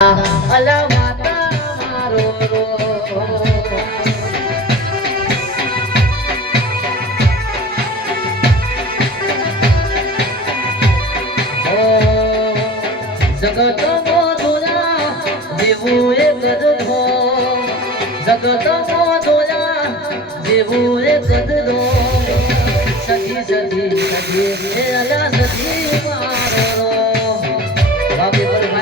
અલા માતા મારો રો જગત મોદોલા જેવું એક ગધો જગત મોદોલા જેવું એક ગધો સખી સખી સખી અલા સખી મારો રો બાપી પર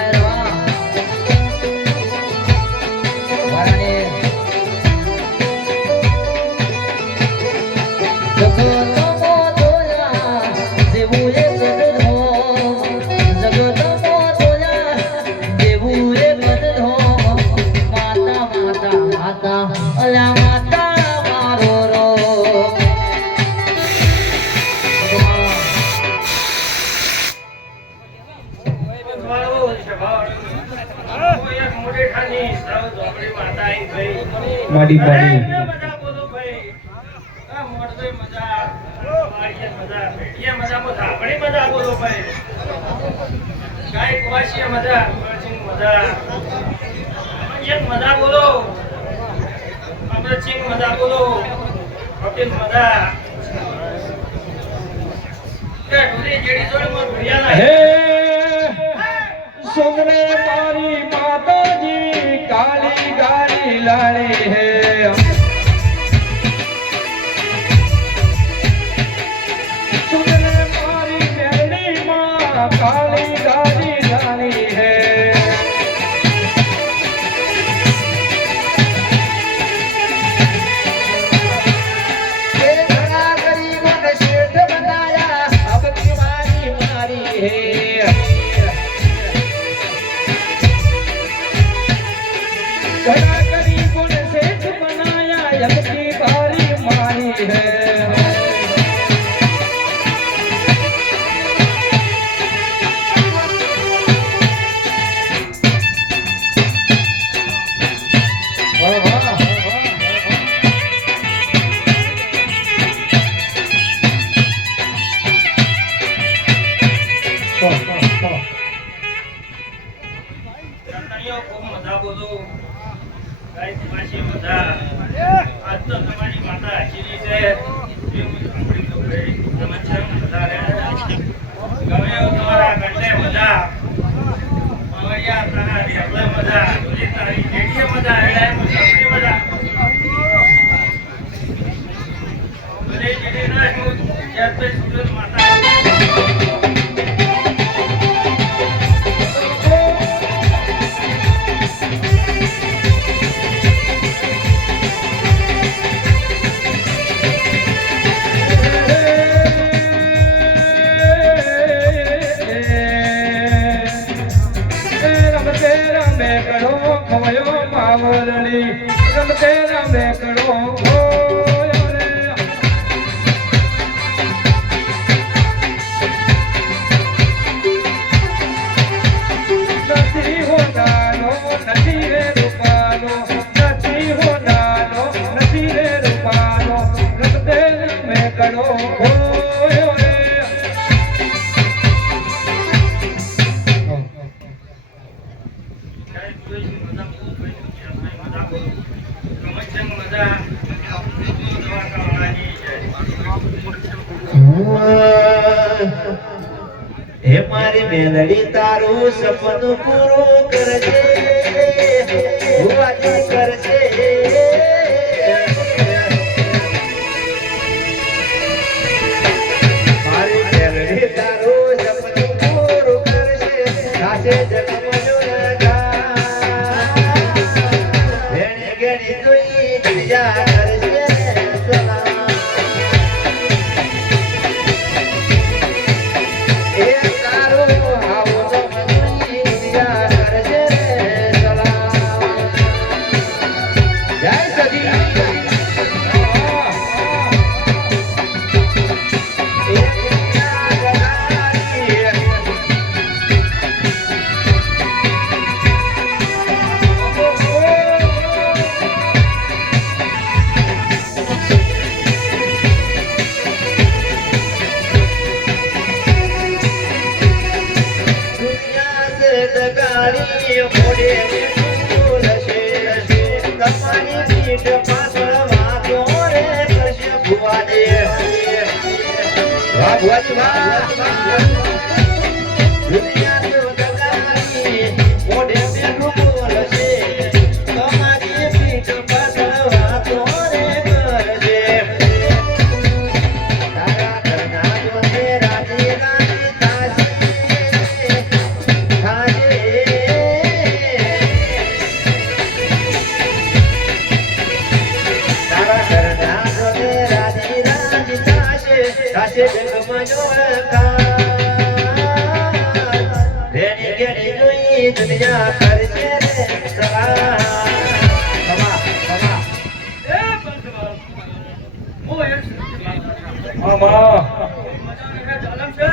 ભાઈ માડી પાડી બોલો ભાઈ આ મોડવે મજા આડિયા મજા બેડિયા મજા મો થાપડી મજા બોલો ભાઈ ગાય કવાશિયા મજા ચિંગ મજા એક મજા બોલો આપણે ચિંગ મજા બોલો કપિલ મજા કે ઢોરી જેડી જોડે મો ભરિયાલા હે સુમરે મારી માતાજી કાળી ગાડી લાડી હે સુમરે મારી મેરડી માં કાળી ગાડી લાડી હે ये घड़ा गरीबों ने शेठ बनाया अब की बारी मारी है घड़ा गरीबों ने सेठ बनाया अब की बारी मारी है રતણીઓ ખૂબ મજા બોલો ગાય કવાશી મજા આજ તો તમારી માતા હસીલી છે આપણી તો ભાઈ તમે છે મજા રે ગમે એવું તમારા ગંડે મજા પાવડિયા તારા રેવલે મજા ઢોલી તારી જેડીએ મજા એડાય મજા આપણી મજા ભલે જેડી ના હું જ્યાં તો સુરત માતા રમતે રમે કરો નથી હોનાનો નથી રે રૂપાનો નથી હોનાનો નથી રે રૂપાનો રમતે રમે કરો હે મારી મેલડી તારું સપનું પૂરું કરજે ભુવાજી કરજે મારી મેલડી તારું સપનું પૂરું કરજે સાચે જન્મનો વેણી ગેણી જોઈ દિયા કરજે સલામ એ તારો આવો તો મની દિયા કરજે મોઢે બોલશે તમારી પીઠ પાછળ વાતો રે કરશે ભુવાને વાહ ભુવાજી વાહ દુનિયા તો જગાની મોઢે બોલશે તમારી પીઠ પાછળ વાતો રે કરશે તારા ઘરના જોને રાજી રાજી થાશે થાશે જગમજો રેની ગેની જોઈ દુનિયા કરશે રે સવા સમા સમા એ પંચમાં હું એક આમાં ચાલમ છે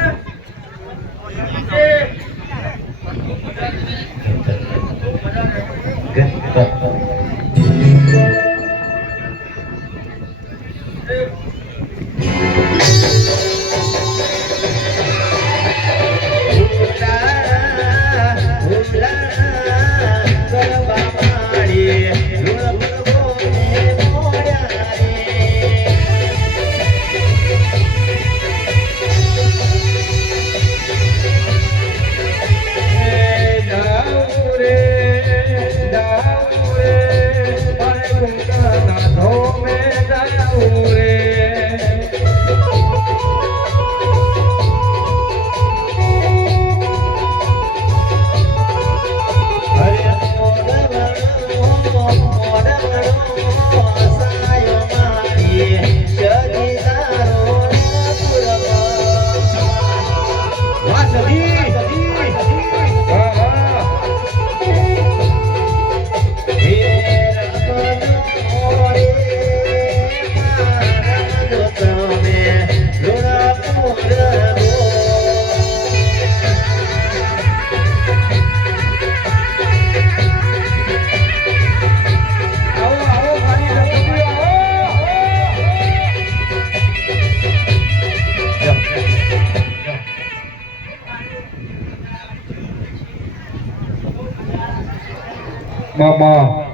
મામા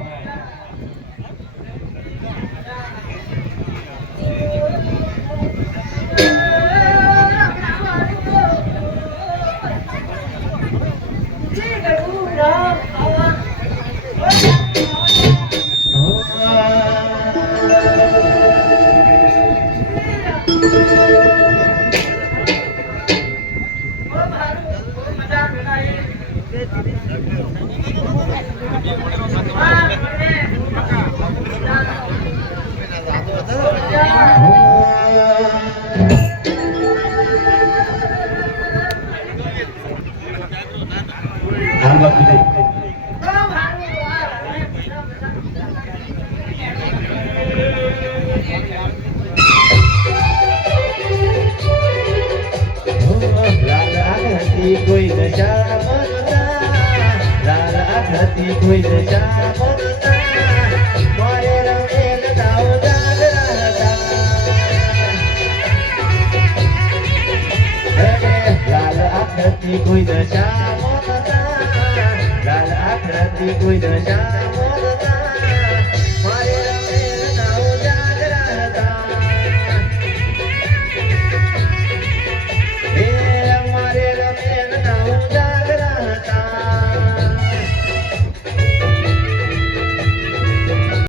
કોઈ દશા મનતા લાલ આખતી કોઈ દશા મનતા મારે રમેલ દાવ જાગરાતા લાલ આખતી કોઈ દશા મનતા લાલ આખતી કોઈ દશા મનતા